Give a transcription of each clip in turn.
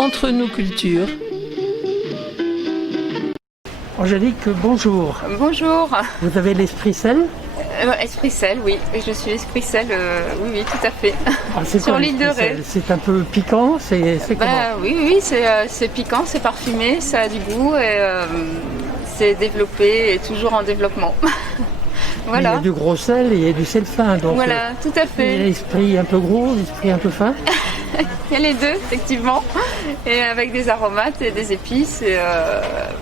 entre nos cultures. Angélique, bonjour. Bonjour. Vous avez l'esprit sel? Esprit sel, oui. Je suis esprit sel, oui, tout à fait. Sur l'île de Ré. C'est un peu piquant, c'est comment? Oui, c'est piquant, c'est parfumé, ça a du goût et c'est développé et toujours en développement. Voilà. Il y a du gros sel et il y a du sel fin. Donc, voilà, tout à fait. Il y a l'esprit un peu gros, l'esprit un peu fin. Il y a les deux, effectivement, et avec des aromates et des épices, et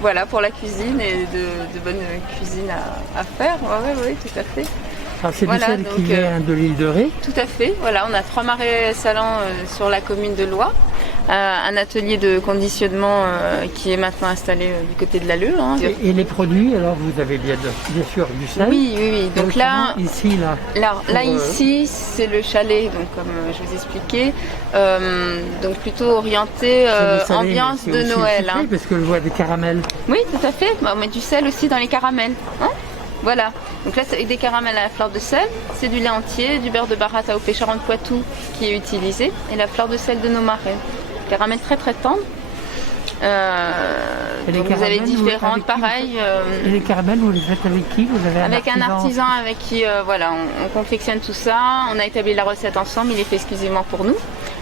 voilà, pour la cuisine et de bonne cuisine à faire. Oui, tout à fait. C'est du sel qui vient de l'île de Ré. Tout à fait, voilà, on a 3 marais salants sur la commune de Loie. Un atelier de conditionnement qui est maintenant installé du côté de la Leu. Et les produits, alors vous avez bien sûr du sel. Oui. Donc là, ici, ici, c'est le chalet, donc comme je vous expliquais, donc plutôt orienté ambiance de Noël. Parce que je vois des caramels. Oui, tout à fait. On met du sel aussi dans les caramels. Voilà. Donc là, c'est des caramels à la fleur de sel. C'est du lait entier, du beurre de barat AOP Charentes-Poitou qui est utilisé, et la fleur de sel de nos marais. Caramel très tendre. Vous avez différentes, pareil. Et les caramels, vous les faites avec qui? Vous avez avec un artisan avec qui on confectionne tout ça. On a établi la recette ensemble, il est fait exclusivement pour nous.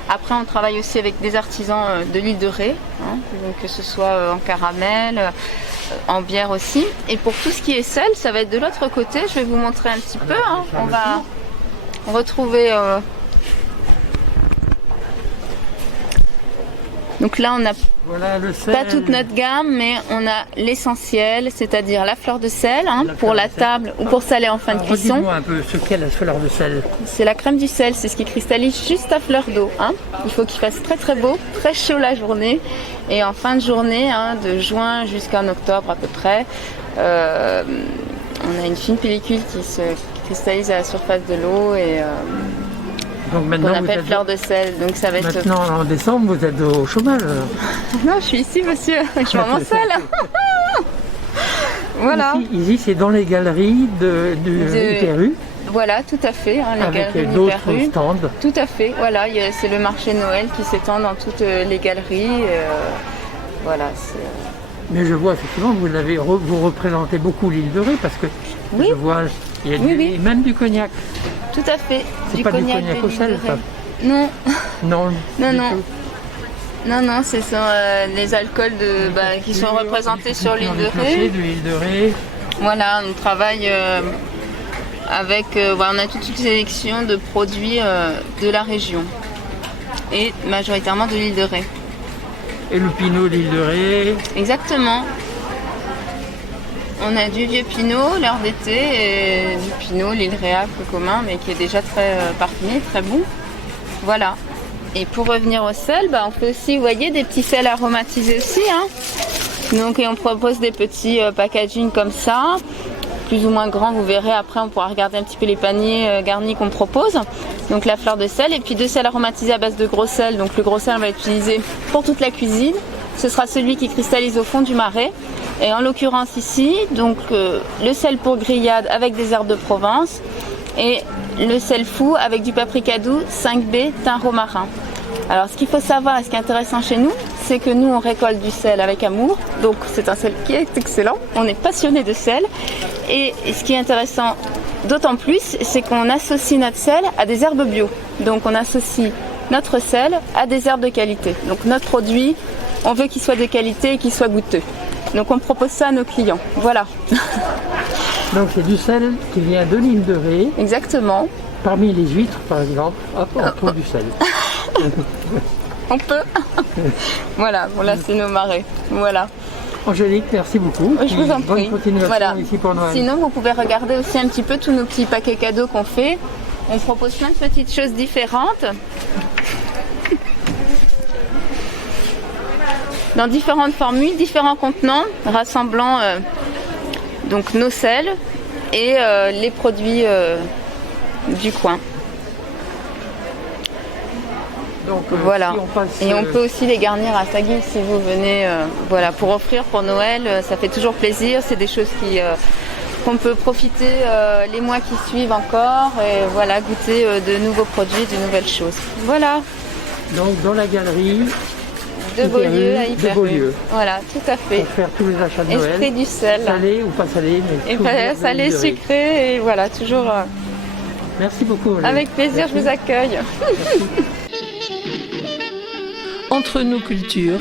Après, on travaille aussi avec des artisans de l'île de Ré, donc que ce soit en caramel, en bière aussi. Et pour tout ce qui est sel, ça va être de l'autre côté. Je vais vous montrer un petit peu. On va retrouver... Donc là, on n'a pas toute notre gamme, mais on a l'essentiel, c'est-à-dire la fleur de sel pour la table ou pour saler en fin de cuisson. Dis-moi un peu ce qu'est la fleur de sel. C'est la crème du sel, c'est ce qui cristallise juste à fleur d'eau. Il faut qu'il fasse très beau, très chaud la journée. Et en fin de journée, de juin jusqu'en octobre à peu près, on a une fine pellicule qui se cristallise à la surface de l'eau et... Donc maintenant, on appelle fleur de sel, donc ça va être... Maintenant, en décembre, vous êtes au chômage. Non, je suis ici, monsieur. Je vends mon sel. Voilà. Ici c'est dans les galeries du Hyper-U. Voilà, tout à fait. Les galeries avec d'autres stands. Tout à fait. Voilà, c'est le marché Noël qui s'étend dans toutes les galeries. Voilà. Mais je vois effectivement que vous représentez beaucoup l'île de Ré parce que je vois il y a même du cognac. Tout à fait. C'est pas du cognac au sel, ça? Non. Non. Non, ce sont les alcools qui sont représentés sur l'île de Ré. Voilà, on travaille avec... on a toute une sélection de produits de la région et majoritairement de l'île de Ré. Et le pinot d'île de Ré. Exactement. On a du vieux pinot, l'heure d'été, et du pinot, l'île Réal, commun, mais qui est déjà très parfumé, très bon. Voilà. Et pour revenir au sel, on peut aussi, vous voyez, des petits sels aromatisés aussi. Donc, et on propose des petits packaging comme ça, plus ou moins grands, vous verrez. Après, on pourra regarder un petit peu les paniers garnis qu'on propose. Donc, la fleur de sel et puis 2 sels aromatisés à base de gros sel. Donc, le gros sel, on va l'utiliser pour toute la cuisine. Ce sera celui qui cristallise au fond du marais. Et en l'occurrence ici, donc le sel pour grillade avec des herbes de Provence et le sel fou avec du paprika doux, 5B, thym romarin. Alors ce qu'il faut savoir et ce qui est intéressant chez nous, c'est que nous on récolte du sel avec amour, donc c'est un sel qui est excellent, on est passionné de sel. Et ce qui est intéressant d'autant plus, c'est qu'on associe notre sel à des herbes bio. Donc on associe notre sel à des herbes de qualité. Donc notre produit, on veut qu'il soit de qualité et qu'il soit goûteux. Donc on propose ça à nos clients. Voilà. Donc c'est du sel qui vient de l'île de Ré. Exactement. Parmi les huîtres, par exemple, on trouve du sel. On peut. Voilà, bon là c'est nos marais. Voilà. Angélique, merci beaucoup. Je vous en prie. Bonne continuation ici pour Noël. Sinon, vous pouvez regarder aussi un petit peu tous nos petits paquets cadeaux qu'on fait. On propose plein de petites choses différentes. Dans différentes formules, différents contenants, rassemblant donc nos sels et les produits du coin. Donc, voilà. Si on passe, et on peut aussi les garnir à Sagui si vous venez, voilà, pour offrir pour Noël. Ça fait toujours plaisir. C'est des choses qu'on peut profiter les mois qui suivent encore et voilà, goûter de nouveaux produits, de nouvelles choses. Voilà. Donc dans la galerie, de Beaulieu à de Hyper-Rue. Beaulieu. Voilà, tout à fait. Pour faire tous les achats de Noël. Esprit du sel. Salé ou pas salé, mais Et toujours pas de salé, l'huile de riz. sucré, et voilà, toujours Merci beaucoup. Valérie. avec plaisir, Merci. je vous accueille. Entre nos cultures,